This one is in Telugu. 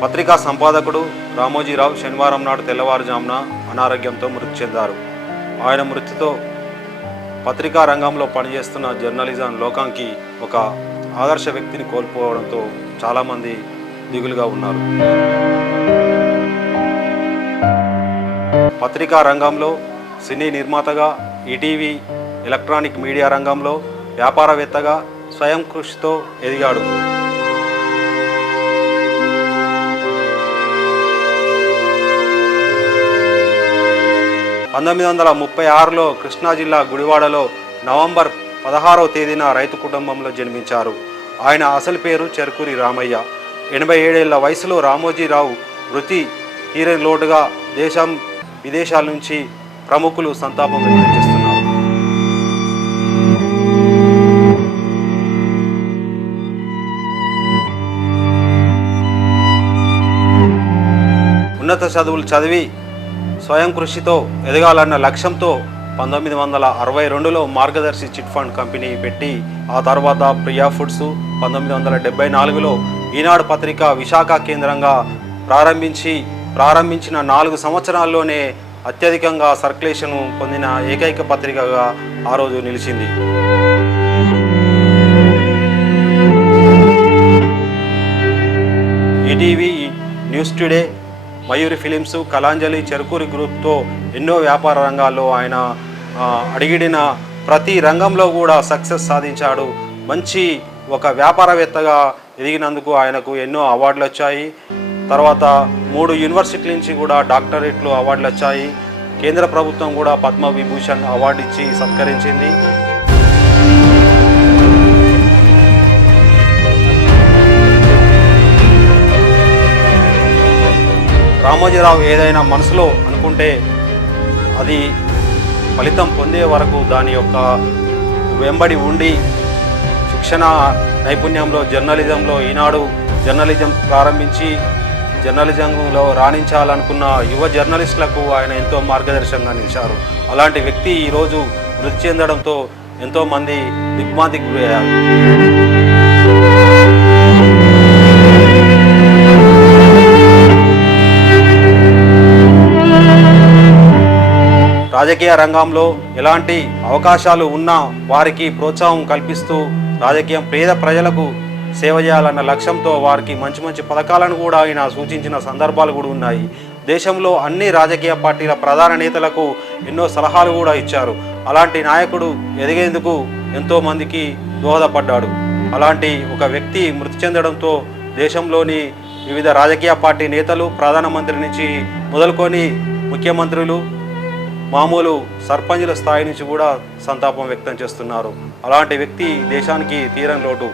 పత్రికా సంపాదకుడు రామోజీరావు శనివారం నాడు తెల్లవారుజామున అనారోగ్యంతో మృతి చెందారు. ఆయన మృతితో పత్రికా రంగంలో పనిచేస్తున్న జర్నలిజం లోకానికి ఒక ఆదర్శ వ్యక్తిని కోల్పోవడంతో చాలామంది దిగులుగా ఉన్నారు. పత్రికా రంగంలో సినీ నిర్మాతగా, ఈటీవీ ఎలక్ట్రానిక్ మీడియా రంగంలో వ్యాపారవేత్తగా స్వయం కృషితో ఎదిగాడు. (1936) కృష్ణా జిల్లా గుడివాడలో నవంబర్ 16వ తేదీన రైతు కుటుంబంలో జన్మించారు. ఆయన అసలు పేరు చెరుకూరి రామయ్య. 87 ఏళ్ల వయసులో రామోజీరావు మృతి తీరని లోటుగా దేశం విదేశాల నుంచి ప్రముఖులు సంతాపం వ్యక్తం చేస్తున్నారు. ఉన్నత చదువులు చదివి స్వయం కృషితో ఎదగాలన్న లక్ష్యంతో 1962లో మార్గదర్శి చిట్ ఫండ్ కంపెనీ పెట్టి ఆ తర్వాత ప్రియా ఫుడ్స్, 1974లో ఈనాడు పత్రిక విశాఖ కేంద్రంగా ప్రారంభించిన 4 సంవత్సరాల్లోనే అత్యధికంగా సర్క్యులేషన్ పొందిన ఏకైక పత్రికగా ఆ రోజు నిలిచింది. ETV, news today, Mayuri films, Kalanjali, Cherukuri గ్రూప్తో ఎన్నో వ్యాపార రంగాల్లో ఆయన అడిగిడిన ప్రతి రంగంలో కూడా సక్సెస్ సాధించాడు. మంచి ఒక వ్యాపారవేత్తగా ఎదిగినందుకు ఆయనకు ఎన్నో అవార్డులు వచ్చాయి. తర్వాత 3 యూనివర్సిటీల నుంచి కూడా డాక్టరేట్లు అవార్డులు వచ్చాయి. కేంద్ర ప్రభుత్వం కూడా పద్మవిభూషణ్ అవార్డు ఇచ్చి సత్కరించింది. రామోజీరావు ఏదైనా మనసులో అనుకుంటే అది ఫలితం పొందే వరకు దాని యొక్క వెంబడి ఉండి శిక్షణ నైపుణ్యంలో జర్నలిజంలో ఈనాడు జర్నలిజం ప్రారంభించి జర్నలిజంలో రాణించాలనుకున్న యువ జర్నలిస్టులకు ఆయన ఎంతో మార్గదర్శకంగా నిలిచారు. అలాంటి వ్యక్తి ఈరోజు మృతి చెందడంతో ఎంతోమంది దిగ్భ్రాంతికి గురయ్యారు. రాజకీయ రంగంలో ఎలాంటి అవకాశాలు ఉన్నా వారికి ప్రోత్సాహం కల్పిస్తూ రాజకీయం పేద ప్రజలకు సేవ చేయాలన్న లక్ష్యంతో వారికి మంచి మంచి పథకాలను కూడా ఆయన సూచించిన సందర్భాలు కూడా ఉన్నాయి. దేశంలో అన్ని రాజకీయ పార్టీల ప్రధాన నేతలకు ఎన్నో సలహాలు కూడా ఇచ్చారు. అలాంటి నాయకుడు ఎదిగేందుకు ఎంతోమందికి దోహదపడ్డాడు. అలాంటి ఒక వ్యక్తి మృతి చెందడంతో దేశంలోని వివిధ రాజకీయ పార్టీ నేతలు, ప్రధానమంత్రి నుంచి మొదలుకొని ముఖ్యమంత్రులు, మామూలు సర్పంచుల స్థాయి నుంచి కూడా సంతాపం వ్యక్తం చేస్తున్నారు. అలాంటి వ్యక్తి దేశానికి తీరని లోటు.